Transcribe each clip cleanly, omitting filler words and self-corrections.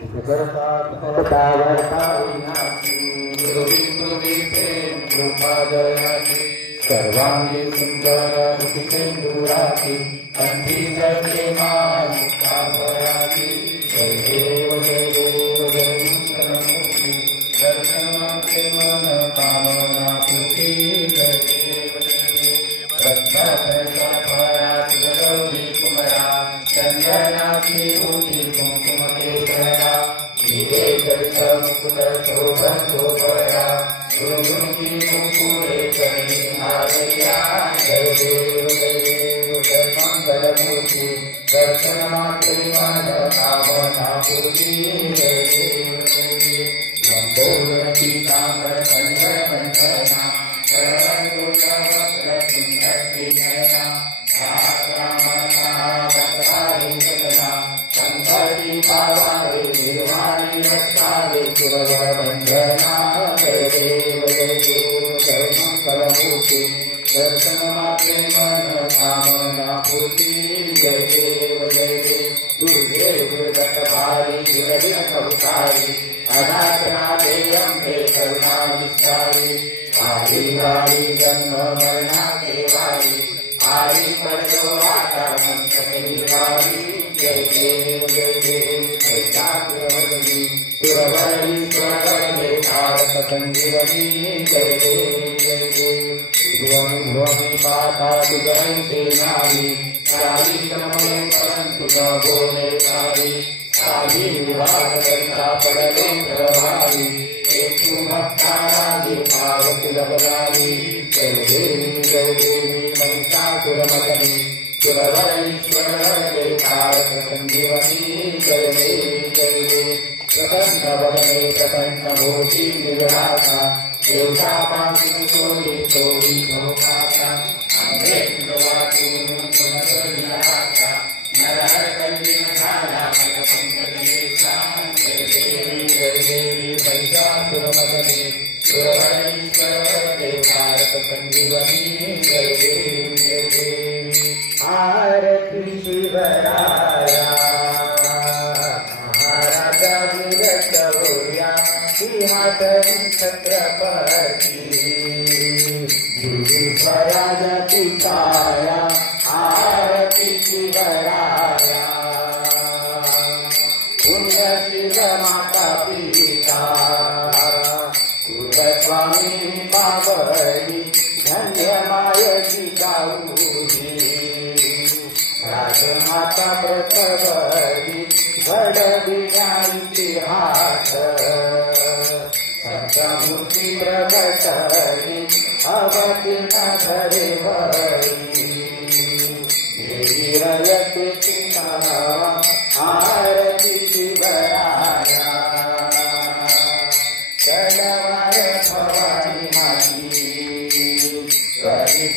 करता करता वर्ता विनाशी गुरुविंदुवी प्रेम कृपा जयाची सर्वांगी सुंदर रुचिकेंदुराची अंधी जगे मानिका भयाची जय देव जय देव जय मंगलमूर्ती दर्शनाचे मन कामना पूर्ती जय देव जय देव रत्नाभैया फळाची गरवी कुमरा चंदनाची ऊटी कुंकुम केशरा हिरे जडित मुकुट शोभन शोभया गुरुमुखी मुकुरे चरणी हारया जय देव जय मंगलमूर्ती दर्शन मात्रे मन कामना पूर्ती जय देव लंबोदर पीतांबर कंठर कंठना शरणुलवक्र कुंडली नयना संकटी पावारे निर्वाणी रक्षावे सुरवर बंधना जय देव जय मंगलमूर्ती दर्शन मात्रे मन कामना पूर्ती जय देव दुर्गे दुर्गत भारी विरविन कवचारी अनाथनाथे अम्बे करुणा विस्तारी आरी वारी जन्म मरणा केवारी आरी पड़ो आता संकट निवारी जय देव ऐशापुरवरी सुरवरी स्वरवरे तारक संजीवनी जय देव ध्वनि पाता दुगई सेनानी सारी तमये परंतु न बोले सारी सारी विवाह करता पड़े प्रभावी एकु भक्ताराजी पावती लबलाली जय देवी महिषासुरमर्दिनी सुरवरीश्वरवरदे तारक संजीवनी जय देवी प्रसन्न वदने प्रसन्न भूषी निर्हासा देवता पांचि चोरी चोरी भोपाता अमृत गवातु पुनर्विहासा नरहर कल्लिन धारा पंकजलेसा जय देवी महिषासुरमर्दिनी सुरवरीश्वरवरदे तारक संजीवनी जय देवी आरती शिवराया महाराजा वीरत होया सिंहासनी छत्रपती स्वराज पिताया आरती शिवराया पुण्य शिव माता पिता कुलस्वामी पावनी धन्य मायची गाऊही राजमाता प्रसवली घडविना इतिहास संतमूर्ती प्रगटली अवतीर्ण धरे भरी देवी रयते चिन्हा आरती शिवराया चलवार भवानी माती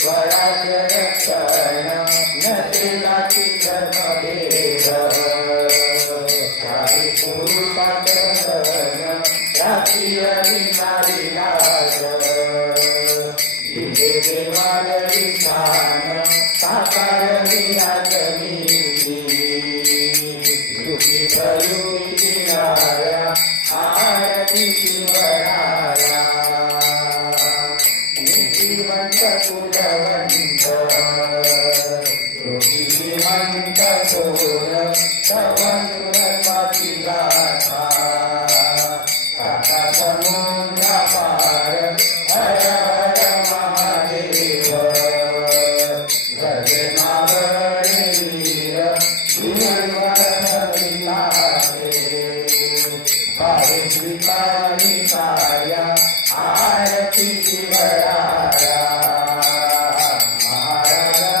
स्वराज रक्षण नसेनाची धर्मदेव काही पुरुषात रात्री नारी लाश दिले देवालयी छान साकारली राजनीती युगी प्रयुगी नाया आरती शिवराया नीतिवंत कुलवंत योगी श्रीमंत थोर सवसुरत्वाची गाथा काका समुद्र पार हर हर महादेव गजे मावळे वीर भावे श्रीकाली काया आरती शिवराया महाराजा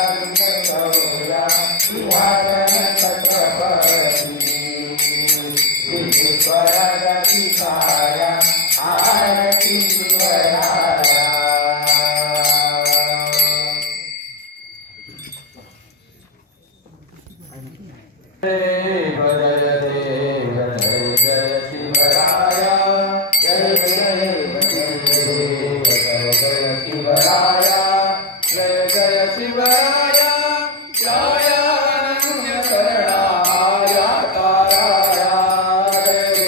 सिंहासन छत्रपती स्वराजाची काया आरती शिवराया देव जय देव जय जय शिवराया जय देव जय देव जय जय शिवराया जय जय शिवराया जय अनन्य शरणाया ताराया जय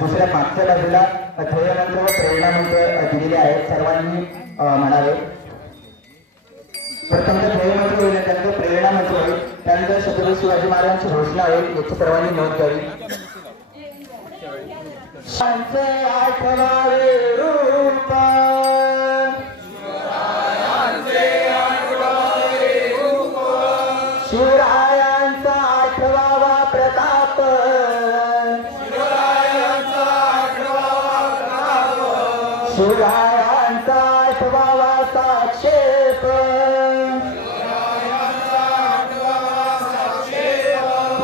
दुसऱ्या मागच्या बाजूला ध्येय मंत्र व प्रेरणा मंत्र दिलेले आहेत, सर्वांनी म्हणावे. प्रथम ध्येय मंत्र होईल, त्यानंतर प्रेरणा मंत्र होईल, त्यानंतर छत्रपती शिवाजी महाराजांची घोषणा होईल. याची सर्वांनी नोंद घ्यावी. शांत आठवावे रूप शिवरायांचा आठवावा प्रताप शिवरायांचा आठवावा साक्षेप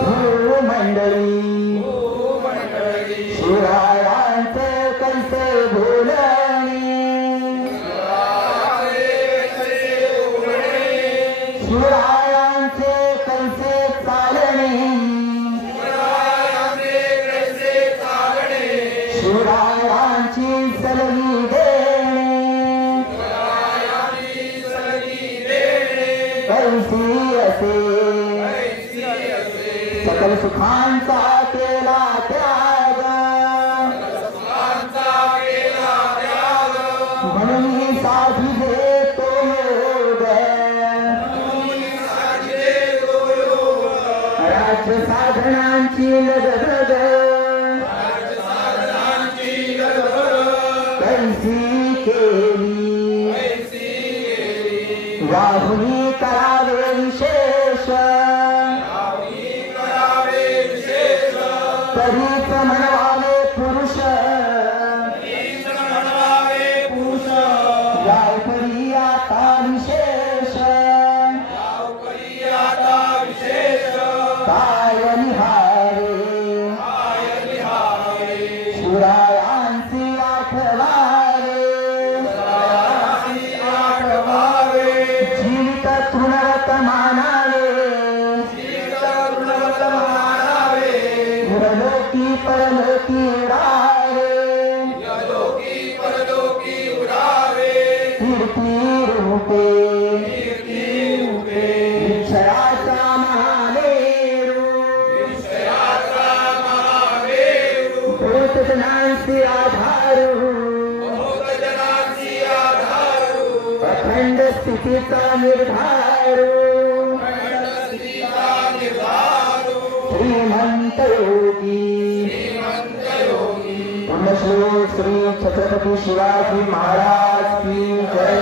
भूमंडळी शिवरायांचे कंसे बोलणी शिवरायांचे कंसे चालणे शिवरायांची सलगी देणे कैसी असे सकल सुखांचा केला त्याग म्हणून साधिले तो योग राज्य साधनांची लगबग कैसी केली राहुनी करावे विशेष तरीच म्हणवावे पुरुष यापरी आता विशेष काय लिहावे शिवरायांची आठवावे जीवित तृणवत मानावे परलोकी उडावे कीर्ती रूपे विषयाचा महामेरू भूतजनांसी आधारू अखंड स्थितीचा निर्धार श्रीमंत योगी पुण्यश्लोक श्री छत्रपती शिवाजी महाराज की जय।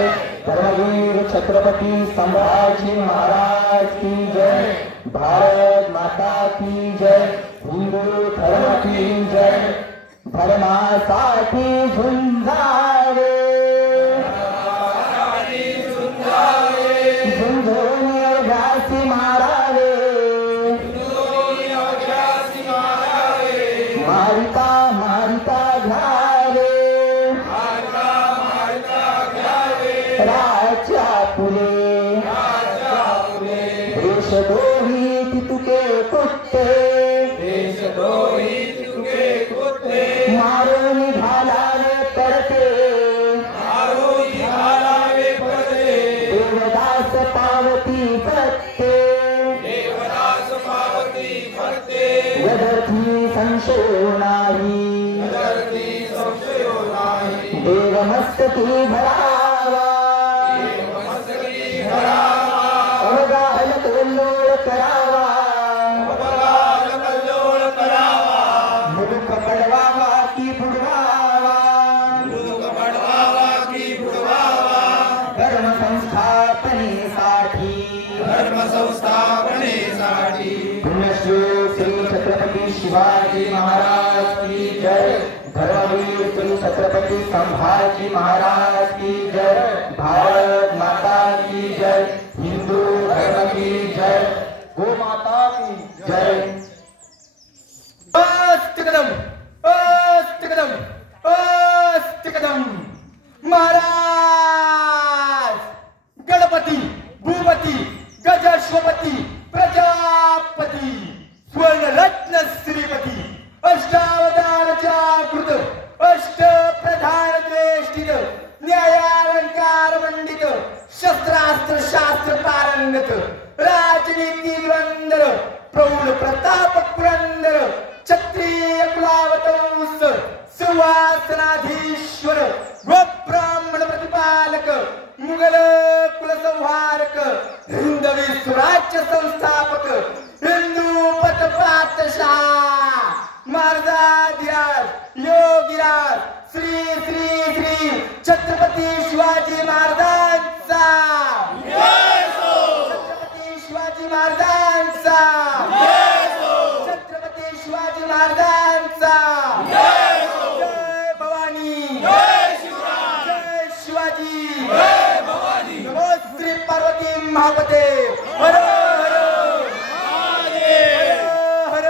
धर्मवीर छत्रपती संभाजी महाराज की जय। भारत माता की जय। हिंदू धर्म की जय। धर्मासाठी झुंजावे झुंजून अभ्यासी मारावे मारिता मारिता घ्यावे राजा फुले देशद्रोही तितुके कुत्ते मारून घालावे पडते देवदास पावती फरते यदर्थी संशय नाही देव मस्तकी भरावा अवगाहल कल्लोळ करावा मुलुक पडवावा की बुडवावा धर्म संस्थापनेसाठी पुण्यश्लोक श्री छत्रपती शिवाजी महाराज की जय। धर्मवीर श्री छत्रपती संभाजी महाराज की जय। भारत माता की जय। हिंदू धर्म की जय। गो माता की जय। अस्तिकदम अस्तिकदम अस्तिकदम महाराज गणपती भूपती गजश्वपती प्रजापती स्वर्णरत्न श्रीपती अष्टावतारच्या कृत अष्ट प्रधान द्वेष्टित न्यायालंकार मंडित शस्त्रास्त्र शास्त्र पारंगत राजनीती धुरंधर प्रौढ प्रताप पुरंदर क्षत्रिय कुलावतंस सुवासनाधीश्वर गोब्राह्मण प्रतिपालक मुघल कुलसंहारक हिंदवी स्वराज्य संस्थापक हिंदू पथपातशाह महाराजाधिराज योगीराज श्री श्री श्री छत्रपती शिवाजी महाराजांचा छत्रपती शिवाजी महाराजांचा छत्रपती शिवाजी महाराजांचा जय भवानी जय शिवाजी नमो श्री पार्वती महापते हर हर हर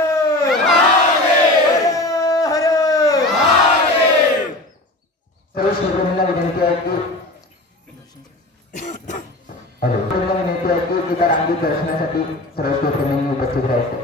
सर्व श्रोत्यांना विनंती आहे की विनंती आहे की त्या रांगेत दर्शनासाठी सर्व श्रोत्यांनी उपस्थित राहायचे।